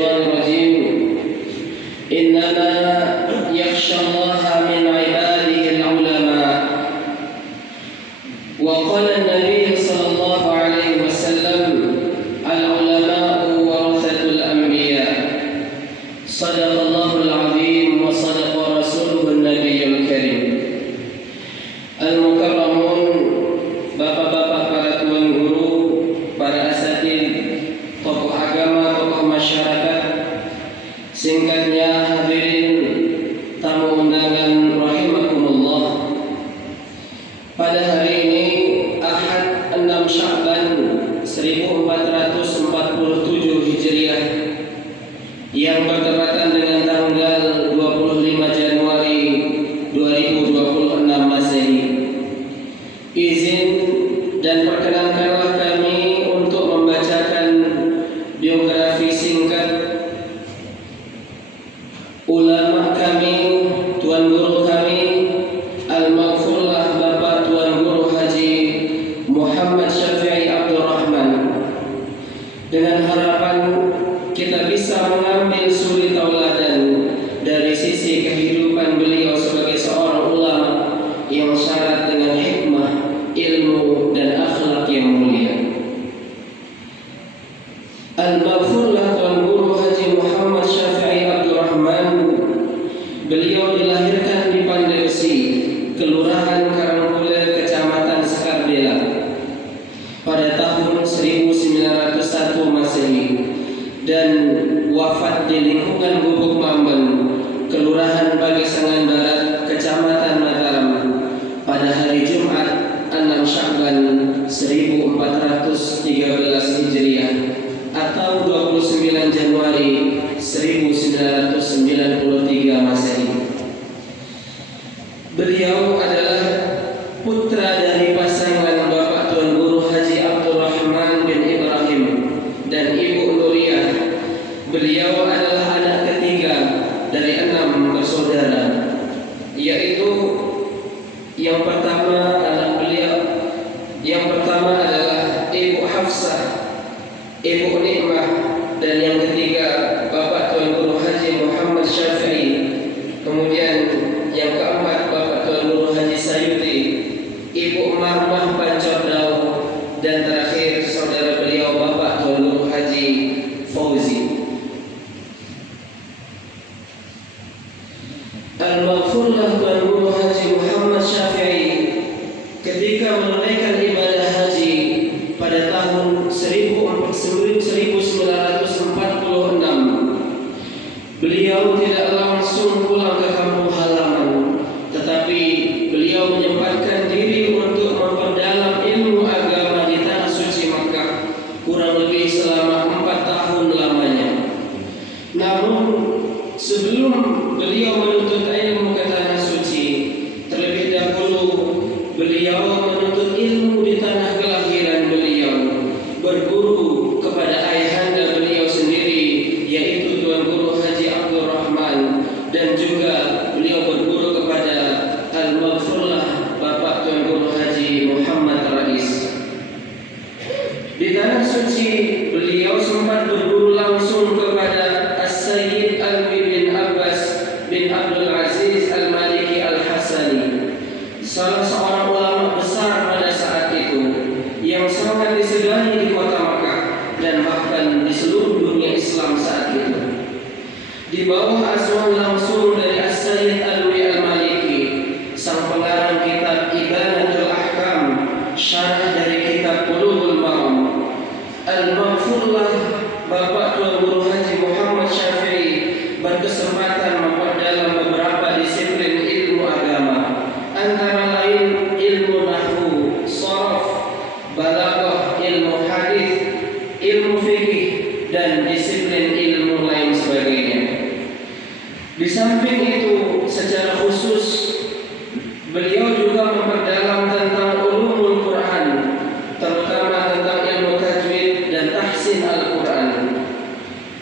الشيطان الرجيم إنما يخشى الله من عباده العلماء وقال النبي صلى الله عليه وسلم العلماء ورثة الأنبياء صدق الله العظيم وصدق رسوله النبي الكريم. Al-Mukarramun, bapak-bapak, para tuan guru, para asatid, tokoh agama, tokoh masyarakat, singkatnya hadirin tamu undangan rahimakumullah. Pada hari ini Ahad 6 Sya'ban 1447 Hijriah yang bertepatan dengan tanggal 25 Januari 2026 Masehi. Izin dan perkenankanlah kami untuk membacakan biografi singkat ulama kami, tuan guru kami, Al-Maghfurlah Bapak Tuan Guru Haji Muhammad Syafi'i Abdul Rahman, dengan harapan kita bisa mengambil suri tauladan dari sisi kehidupan beliau sebagai seorang ulama yang syarat dengan hikmah, ilmu dan akhlak yang mulia. Al-Maghfurlah Tuan Guru Haji Muhammad Syafi'i Abdul Rahman, beliau dilahirkan di Pandegsi, Kelurahan Karangkule, Kecamatan Sekardela pada tahun 1901 Masehi dan wafat di lingkungan Gubuk Mamben, Kelurahan Pagesangan Barat, Kecamatan Mataram pada hari Jumat 6 Sya'ban 1413 Hijriah atau 29 Januari 1993 Masehi. Beliau adalah putra dari pasangan Bapak Tuan Guru Haji Abdul Rahman bin Ibrahim dan Ibu Nuriyah. Beliau adalah anak ketiga dari 6 bersaudara, yaitu yang pertama adalah Ibu Hafsah, Ibu Nikmah, dan yang ketiga Bapak Tuan Guru Haji Muhammad Syafi'i. Kemudian yang keempat Bapak Tuan Guru Haji Sayuti, Ibu Marmah Pancordau, dan terakhir saudara beliau Bapak Tuan Guru Haji Fauzi. Al-Maghfurlah Tuan Guru Haji Muhammad Syafi'i ketika menunaikan ibadah haji pada tahun 1946, beliau tidak langsung pulang ke kampung halaman, tetapi beliau menyempatkan diri untuk memperdalam ilmu agama di tanah suci Makkah kurang lebih selama 4 tahun lamanya. Namun sebelum beliau menuntut ilmu ke tanah suci, terlebih dahulu beliau menuntut ilmu di tanah kelahiran beliau, berguru kepada ayahanda beliau sendiri, yaitu Tuan Guru Haji Abdul Rahman, dan juga beliau berguru kepada Al-Maghfurlah Bapak Tuan Guru Haji Muhammad Rais. Di tanah suci beliau sempat berguru langsung kepada As-Sayyid Alwi bin Abbas bin Abdul Aziz Al-Maliki Al-Hasani, salah seorang ulama besar pada saat itu yang sangat disegani di kota Makkah dan bahkan di seluruh dunia Islam saat itu. Di bawah asuhan langsung dari As-Sayyid Alwi Al-Maliki, sang pengarang kitab Ibanatul Ahkam, syarah dari kitab Bulughul Maram, Al-Maghfurlah Bapak Tuan Guru Haji Muhammad Syafi'i berkesempatan memperdalam beberapa disiplin ilmu agama, antara lain ilmu nahwu, sharaf, balaghah, ilmu hadis, ilmu fikih, dan disiplin ilmu lain sebagainya. Di samping itu, secara khusus beliau juga memperdalam tentang ulumul Quran, terutama tentang ilmu tajwid dan tahsin Al-Quran.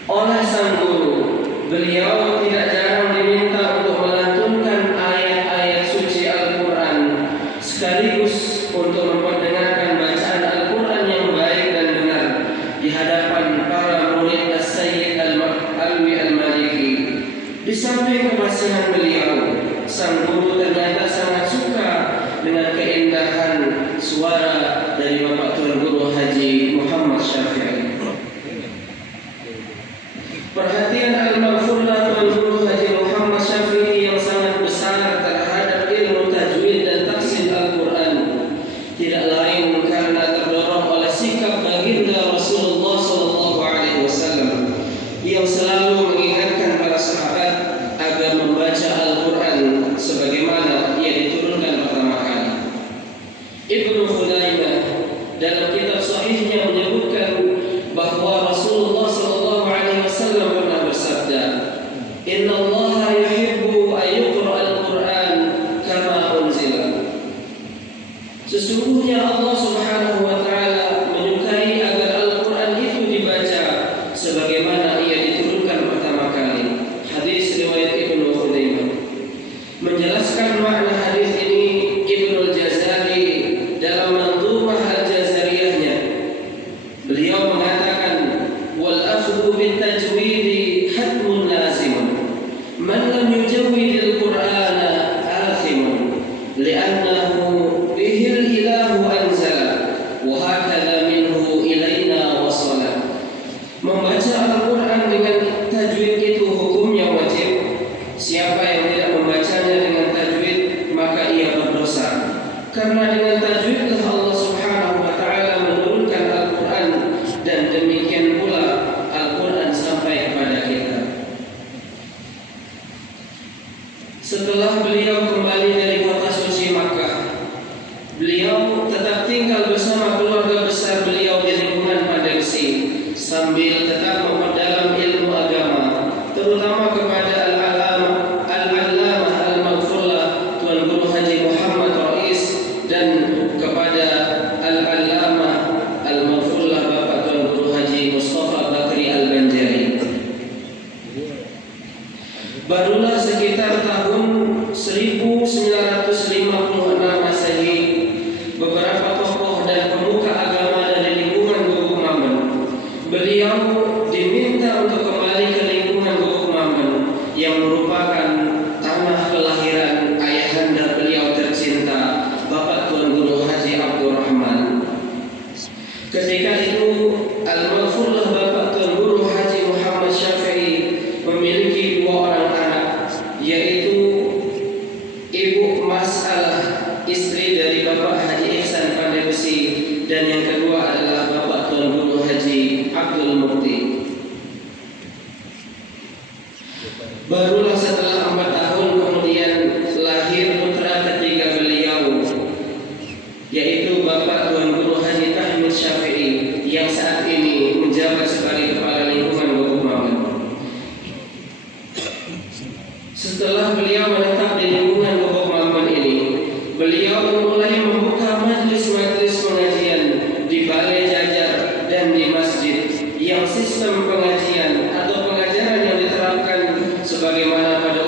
Oleh sang guru, beliau tidak jarang diminta untuk melantunkan ayat-ayat suci Al-Quran sekaligus untuk memperdengarkan bacaan Al-Quran yang baik dan benar di hadapan para murid As-Sayyid Alwi Al-Maliki. Di samping kefasihan beliau, sang guru ternyata sangat suka dengan keindahan suara dari Bapak Tuan Guru Haji Muhammad Syafi'i. Perhatian Al-Maghfurlah Tuan Guru Haji Muhammad Syafi'i yang sangat besar terhadap ilmu tajwid dan tafsir Al-Quran tidak lain karena terdorong oleh sikap baginda Rasulullah SAW yang selalu mengingatkan para sahabat agar membaca Al-Quran sebagaimana ia diturunkan pertama kali. Ibnu Khuzaimah dalam kitab sahihnya menyebutkan bahwa Rasulullah SAW pernah bersabda, Inna Allah yuhibbu ayyuqra al-Quran kama unzila. Sesungguhnya Allah Subhanahu wa Ta'ala menyukai agar Al-Quran itu dibaca sebagaimana ia diturunkan pertama kali. Hadis riwayat Ibnu Khuzaimah. Menjelaskan makna hadis ini, Ibnu Al-Jazari dalam Manzumah Al-Jazariyahnya, beliau mengatakan, wal akhdhu bit tajwidi hatmun lazimun man lam yujawwid al-Qur'ana athimun li'annahu bihil ilahu anzala wa hakadha minhu ilaina wasala. Membaca Al-Quran dengan tajwid itu hukumnya wajib. Siapa yang tidak membacanya dengan tajwid maka ia berdosa, karena dengan tajwidlah Allah Subhanahu wa Ta'ala menurunkan Al-Quran, dan demikian pula Al-Quran sampai kepada kita. Setelah beliau kembali dari kota suci Makkah, beliau tetap tinggal bersama keluarga besar beliau di lingkungan Pandai Besi sambil tetap memperdalam ilmu agama, terutama kepada Al-Allamah Al-Maghfurlah Tuan Guru Haji Muhammad Rais dan kepada Al-Allamah Al-Maghfurlah Bapak Tuan Guru Haji Mustafa Bakri Al-Banjari. Barulah sekitar tahun 1956 Masehi, beberapa tokoh dan pemuka agama dari lingkungan Guguk Mamben, beliau diminta untuk kembali ke lingkungan Guguk Mamben yang merupakan tanah kelahiran ayahanda beliau tercinta Bapak Tuan Guru Haji Abdurrahman. Ketika itu Al-Maghfurlah Bapak Tuan Guru Haji Muhammad Syafi'i memiliki dua orang anak, yaitu Ibu Masalah, istri dari Bapak Haji Ihsan Pandai Besi, dan yang kedua adalah Bapak Tuan Guru Haji Abdul Mukti. Barulah setelah 4 tahun kemudian lahir putra ketiga beliau, yaitu Bapak Tuan Guru Haji Tahmid Syafi'i yang saat ini menjabat sebagai kepala lingkungan Guguk Mamben. Setelah beliau menetap di lingkungan Guguk Mamben ini, beliau mulai membuka majelis-majelis pengajian di balai jajar dan di masjid yang sistem pengajian atau pengajaran yang diterapkan sebagaimana pada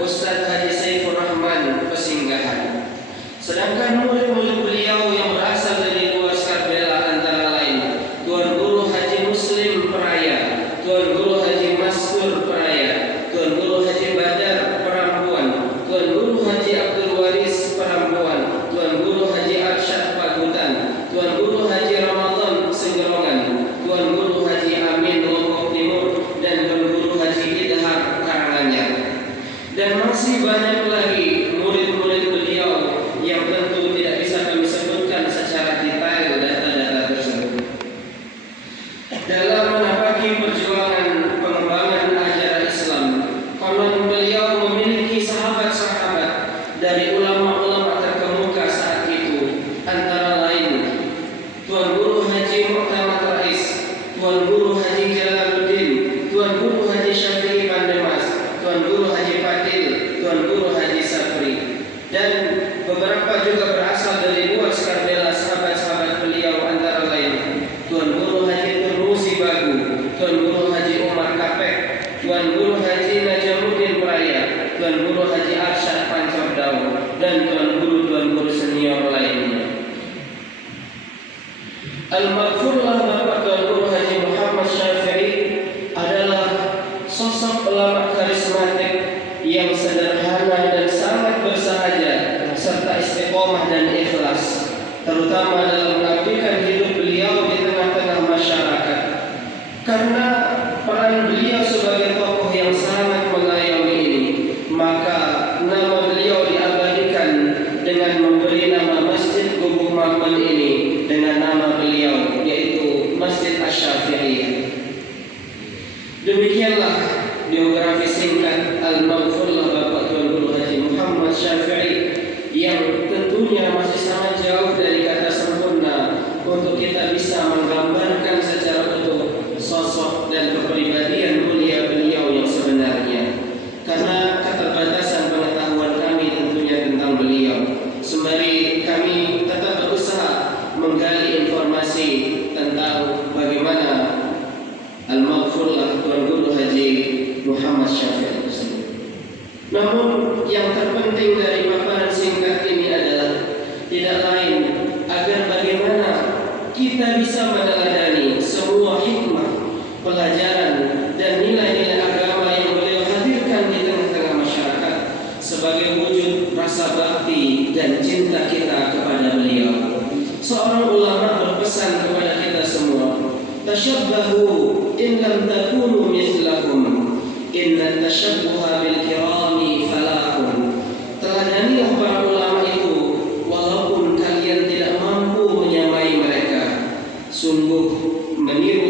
Ustaz Haji Saifur Rahman Pesinggahan. Sedangkan murid-murid beliau yang berasal dari luar Skarbela antara lain Tuan Guru Haji Muslim Peraya, Tuan Guru Haji Maskur Peraya, Tuan Guru Haji Badar Perambuan, Tuan Guru Haji Abdul Waris Perambuan, Tuan Guru Haji Arsyad Pagutan, Tuan Guru Haji Ramadan Senggerongan, Tuan Guru Haji Amin Lombok Timur, dan Tuan Guru Haji Idhar Karanganyar. Dan masih banyak lagi murid-murid beliau yang tentu tidak bisa kami sebutkan secara detail data-data tersebut. Dalam menapaki perjuangan pengembangan ajaran Islam, konon beliau memiliki sahabat-sahabat dari ulama-ulama terkemuka saat itu, antara lain Tuan Guru Haji Muhammad Rais, Tuan Guru Haji Jalaluddin, Tuan Guru Haji Syafi'i Bandemas, Tuan Guru Haji Fadil, Tuan Guru Haji Sapri, dan beberapa juga berasal dari luar Skarbela sahabat-sahabat beliau, antara lain Tuan Guru Haji Turmusi Bagu, Tuan Guru Haji Umar Kapek, Tuan Guru Haji Najamuddin Peraya, Tuan Guru Haji Arsyad Pancordau, dan Tuan Guru senior lainnya. Al-Maghfurlah Bapak Tuan Guru Haji Muhammad Syafi'i adalah sosok ulama karismatik yang sederhana dan sangat bersahaja serta istiqomah dan ikhlas, terutama dalam mengabdikan hidup beliau di tengah-tengah masyarakat. Karena peran beliau sebagai tokoh yang sangat mengayomi ini, maka nama beliau diabadikan dengan memberi nama Masjid Gubuk Makmun ini dengan nama beliau, yaitu Masjid Asy-Syafi'iyah. Demikianlah biografi singkat Al-Maghfurlah Bapak Tuan Guru Haji Muhammad Syafi'i, yang tentunya masih sangat jauh dari kata sempurna untuk kita bisa menggambarkan secara utuh sosok dan kepribadian mulia beliau yang sebenarnya. Karena keterbatasan pengetahuan kami tentunya tentang beliau, sembari kami tetap berusaha menggali informasi tentang bagaimana Al-Maghfurlah Tuan Guru Haji Muhammad Syafi'i tersebut. Namun yang terpenting dari paparan singkat ini adalah tidak lain agar bagaimana kita bisa meneladani semua hikmah, pelajaran, dan nilai-nilai agama yang beliau hadirkan di tengah-tengah masyarakat sebagai wujud rasa bakti dan cinta kita kepada beliau. Seorang ulama berpesan kepada kita semua, tashabbahu in lam takunu mithlahum, inna tashabbuha bil kirami falahun. Teladanilah para ulama itu walaupun kalian tidak mampu menyamai mereka. Sungguh meniru